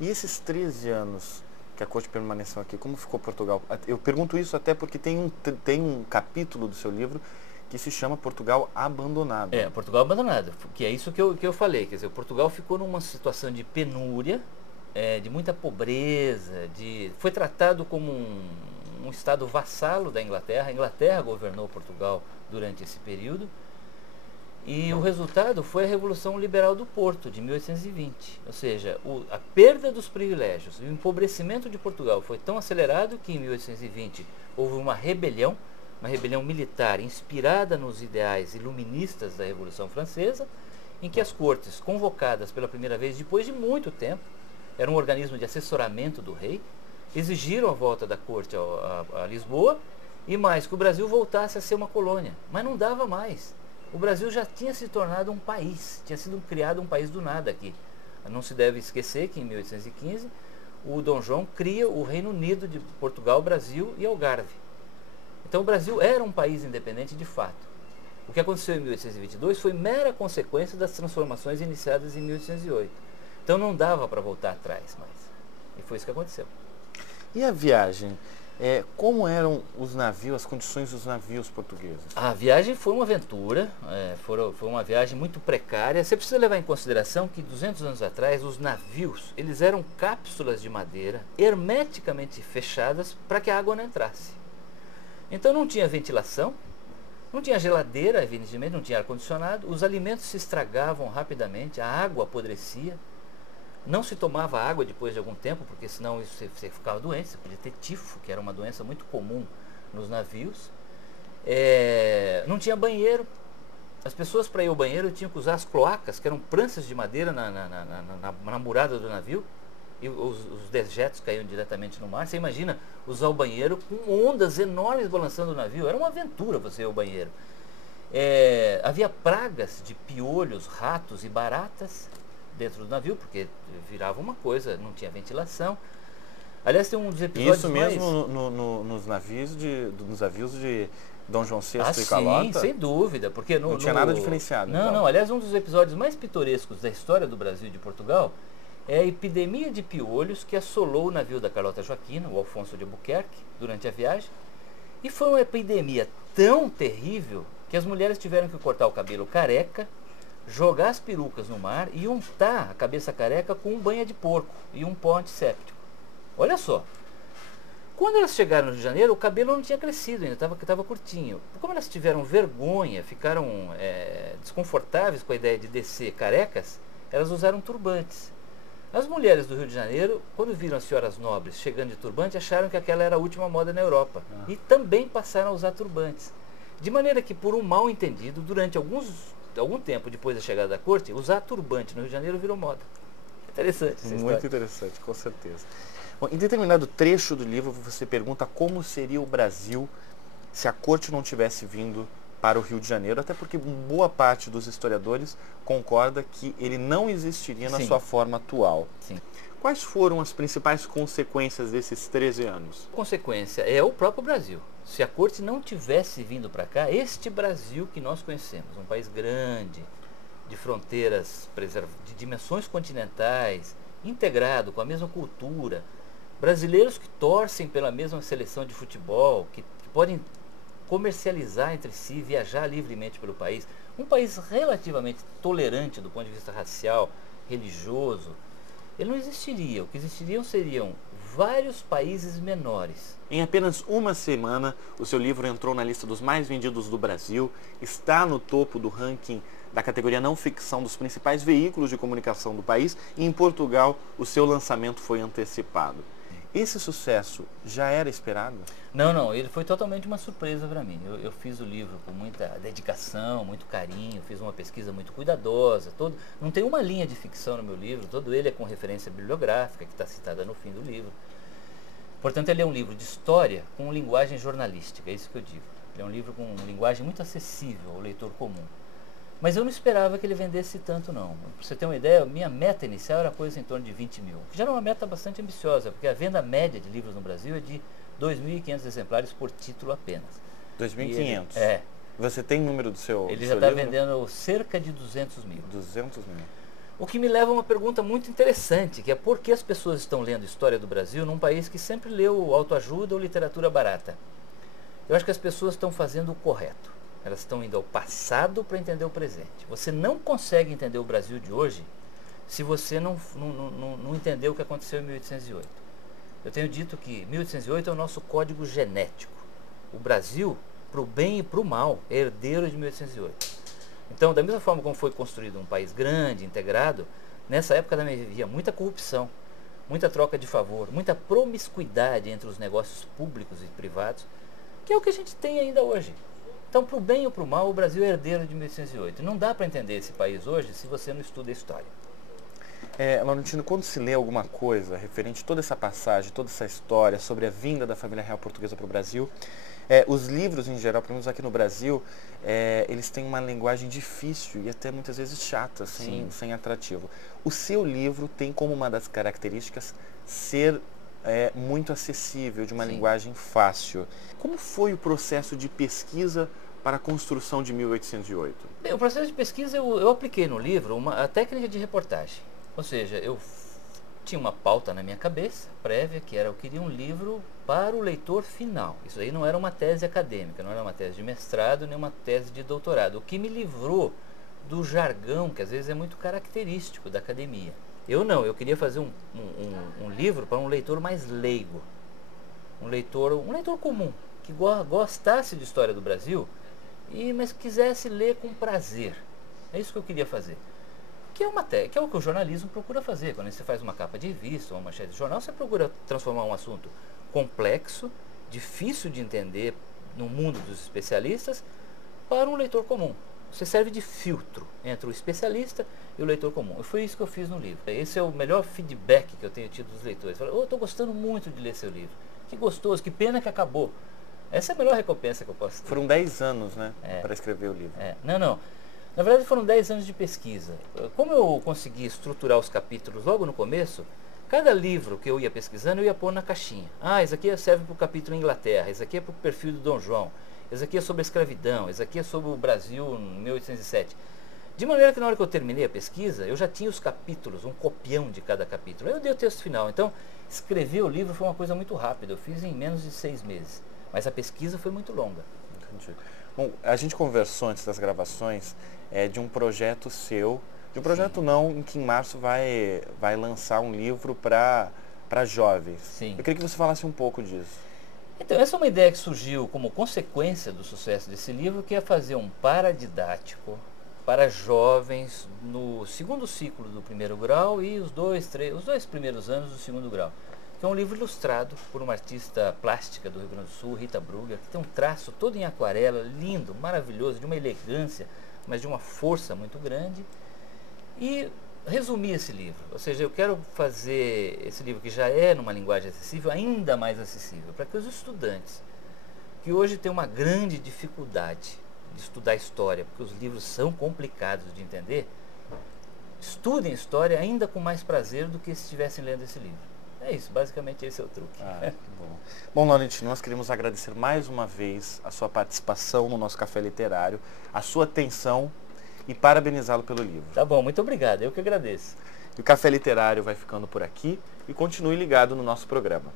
E esses 13 anos que a corte permaneceu aqui, como ficou Portugal? Eu pergunto isso até porque tem um capítulo do seu livro que se chama Portugal Abandonado. Portugal abandonado, que é isso que eu falei, quer dizer, Portugal ficou numa situação de penúria, de muita pobreza, foi tratado como um estado vassalo da Inglaterra. A Inglaterra governou Portugal durante esse período, e o resultado foi a Revolução Liberal do Porto, de 1820. Ou seja, a perda dos privilégios e o empobrecimento de Portugal foi tão acelerado que em 1820 houve uma rebelião militar inspirada nos ideais iluministas da Revolução Francesa, em que as cortes, convocadas pela primeira vez depois de muito tempo, era um organismo de assessoramento do rei, exigiram a volta da corte a Lisboa, e mais, que o Brasil voltasse a ser uma colônia. Mas não dava mais. O Brasil já tinha se tornado um país, tinha sido criado um país do nada aqui. Não se deve esquecer que em 1815 o Dom João cria o Reino Unido de Portugal, Brasil e Algarve. Então o Brasil era um país independente de fato. O que aconteceu em 1822 foi mera consequência das transformações iniciadas em 1808. Então não dava para voltar atrás mais. E foi isso que aconteceu. E a viagem? Como eram os navios, as condições dos navios portugueses? A viagem foi uma aventura, foi uma viagem muito precária. Você precisa levar em consideração que 200 anos atrás os navios, eles eram cápsulas de madeira hermeticamente fechadas para que a água não entrasse. Então não tinha ventilação, não tinha geladeira, evidentemente, não tinha ar-condicionado, os alimentos se estragavam rapidamente, a água apodrecia. Não se tomava água depois de algum tempo, porque senão você ficava doente, você podia ter tifo, que era uma doença muito comum nos navios. Não tinha banheiro. As pessoas, para ir ao banheiro, tinham que usar as cloacas, que eram pranchas de madeira na murada do navio, e os dejetos caíam diretamente no mar. Você imagina usar o banheiro com ondas enormes balançando o navio. Era uma aventura você ir ao banheiro. Havia pragas de piolhos, ratos e baratas dentro do navio, porque virava uma coisa, não tinha ventilação. Aliás, tem um dos episódios isso mesmo nos navios de Dom João VI e Carlota? Sim, sem dúvida, porque não tinha nada diferenciado. Não, então. não. Aliás, um dos episódios mais pitorescos da história do Brasil e de Portugal é a epidemia de piolhos que assolou o navio da Carlota Joaquina, o Alfonso de Albuquerque, durante a viagem. E foi uma epidemia tão terrível que as mulheres tiveram que cortar o cabelo careca, jogar as perucas no mar e untar a cabeça careca com um banha de porco e um pó antisséptico. Olha só. Quando elas chegaram no Rio de Janeiro, o cabelo não tinha crescido ainda, estava curtinho. Como elas tiveram vergonha, ficaram desconfortáveis com a ideia de descer carecas, elas usaram turbantes. As mulheres do Rio de Janeiro, quando viram as senhoras nobres chegando de turbante, acharam que aquela era a última moda na Europa. E também passaram a usar turbantes. De maneira que, por um mal entendido, durante algum tempo depois da chegada da corte, usar turbante no Rio de Janeiro virou moda. Interessante essa história. Muito interessante, com certeza. Bom, em determinado trecho do livro, você pergunta como seria o Brasil se a corte não tivesse vindo para o Rio de Janeiro, até porque boa parte dos historiadores concorda que ele não existiria na sua forma atual. Sim. Quais foram as principais consequências desses 13 anos? A consequência é o próprio Brasil. Se a corte não tivesse vindo para cá, este Brasil que nós conhecemos, um país grande, de fronteiras de dimensões continentais, integrado, com a mesma cultura, brasileiros que torcem pela mesma seleção de futebol, que podem comercializar entre si, viajar livremente pelo país, um país relativamente tolerante do ponto de vista racial, religioso, ele não existiria. O que existiriam seriam vários países menores. Em apenas uma semana, o seu livro entrou na lista dos mais vendidos do Brasil, está no topo do ranking da categoria não ficção dos principais veículos de comunicação do país, e em Portugal o seu lançamento foi antecipado. Esse sucesso já era esperado? Não, ele foi totalmente uma surpresa para mim. Eu fiz o livro com muita dedicação, muito carinho, fiz uma pesquisa muito cuidadosa. Não tem uma linha de ficção no meu livro, todo ele é com referência bibliográfica, que está citada no fim do livro. Portanto, ele é um livro de história com linguagem jornalística, é isso que eu digo. Ele é um livro com linguagem muito acessível ao leitor comum. Mas eu não esperava que ele vendesse tanto, não. Para você ter uma ideia, minha meta inicial era coisa em torno de 20 mil. Que já era uma meta bastante ambiciosa, porque a venda média de livros no Brasil é de 2.500 exemplares por título apenas. 2.500? Você tem número do seu Ele já está vendendo cerca de 200 mil. 200 mil. O que me leva a uma pergunta muito interessante, que é por que as pessoas estão lendo História do Brasil num país que sempre leu autoajuda ou literatura barata? Eu acho que as pessoas estão fazendo o correto. Elas estão indo ao passado para entender o presente. Você não consegue entender o Brasil de hoje se você não entender o que aconteceu em 1808. Eu tenho dito que 1808 é o nosso código genético. O Brasil, para o bem e para o mal, é herdeiro de 1808. Então, da mesma forma como foi construído um país grande, integrado, nessa época também havia muita corrupção, muita troca de favor, muita promiscuidade entre os negócios públicos e privados, que é o que a gente tem ainda hoje. Então, para o bem ou para o mal, o Brasil é herdeiro de 1808. Não dá para entender esse país hoje se você não estuda a história. Laurentino, quando se lê alguma coisa referente a toda essa passagem, toda essa história sobre a vinda da família real portuguesa para o Brasil, os livros em geral, pelo menos aqui no Brasil, eles têm uma linguagem difícil e até muitas vezes chata, sem atrativo. O seu livro tem como uma das características ser muito acessível, de uma linguagem fácil. Como foi o processo de pesquisa para a construção de 1808? O processo de pesquisa eu apliquei no livro a técnica de reportagem. Ou seja, eu tinha uma pauta na minha cabeça, prévia, que era eu queria um livro para o leitor final. Isso aí não era uma tese acadêmica, não era uma tese de mestrado, nem uma tese de doutorado. O que me livrou do jargão, que às vezes é muito característico da academia. Eu queria fazer um livro para um leitor mais leigo. Um leitor comum, que gostasse de história do Brasil, mas quisesse ler com prazer. É isso que eu queria fazer. Que é o que o jornalismo procura fazer. Quando você faz uma capa de revista ou uma manchete de jornal, você procura transformar um assunto complexo, difícil de entender no mundo dos especialistas, para um leitor comum. Você serve de filtro entre o especialista e o leitor comum. E foi isso que eu fiz no livro. Esse é o melhor feedback que eu tenho tido dos leitores. Eu estou gostando muito de ler seu livro. Que gostoso, que pena que acabou. Essa é a melhor recompensa que eu posso ter. Foram 10 anos, né, para escrever o livro. Não. Na verdade foram 10 anos de pesquisa. Como eu consegui estruturar os capítulos logo no começo, cada livro que eu ia pesquisando eu ia pôr na caixinha. Isso aqui serve para o capítulo Inglaterra, isso aqui é para o perfil do Dom João, isso aqui é sobre a escravidão, isso aqui é sobre o Brasil em 1807. De maneira que na hora que eu terminei a pesquisa, eu já tinha os capítulos, um copião de cada capítulo. Aí eu dei o texto final. Então, escrever o livro foi uma coisa muito rápida, eu fiz em menos de 6 meses. Mas a pesquisa foi muito longa. Entendi. Bom, a gente conversou antes das gravações de um projeto seu, de um projeto em que em março vai lançar um livro para jovens. Sim. Eu queria que você falasse um pouco disso. Então, essa é uma ideia que surgiu como consequência do sucesso desse livro, que é fazer um paradidático para jovens no segundo ciclo do primeiro grau e os dois primeiros anos do segundo grau. Que é um livro ilustrado por uma artista plástica do Rio Grande do Sul, Rita Brugger, que tem um traço todo em aquarela, lindo, maravilhoso, de uma elegância, mas de uma força muito grande. E resumir esse livro, ou seja, eu quero fazer esse livro, que já é numa linguagem acessível, ainda mais acessível, para que os estudantes, que hoje têm uma grande dificuldade de estudar história, porque os livros são complicados de entender, estudem história ainda com mais prazer do que se estivessem lendo esse livro. É isso, basicamente esse é o truque. Bom, Laurentino, nós queremos agradecer mais uma vez a sua participação no nosso Café Literário, a sua atenção e parabenizá-lo pelo livro. Tá bom, muito obrigado, eu que agradeço. E o Café Literário vai ficando por aqui e continue ligado no nosso programa.